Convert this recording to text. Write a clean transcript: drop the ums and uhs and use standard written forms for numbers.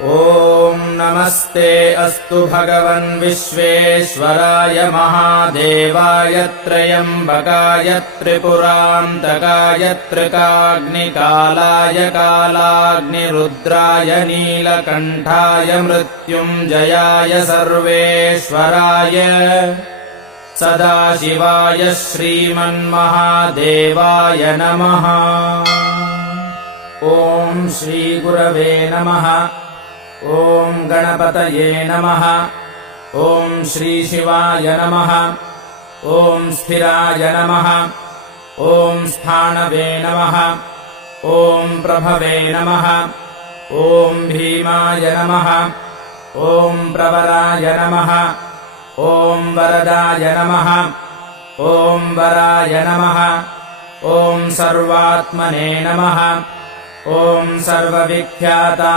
ॐ नमस्ते अस्तु भगवन् विश्वेश्वराय महादेवाय त्र्यम्बकाय त्रिपुरान्तकाय त्रिकाग्निकालाय कालाग्निरुद्राय नीलकण्ठाय मृत्युञ्जयाय सर्वेश्वराय सदाशिवाय श्रीमन्महादेवाय नमः। ॐ श्रीगुरवे नमः। ॐ गणपतये नमः। ॐ श्रीशिवाय नमः। ॐ स्थिराय नमः। ॐ स्थाणवे नमः। ॐ प्रभवे नमः। ॐ भीमाय नमः। ॐ प्रवराय नमः। ॐ वरदाय नमः। ॐ वराय नमः। ॐ सर्वात्मने नमः। ॐ सर्वविख्याताय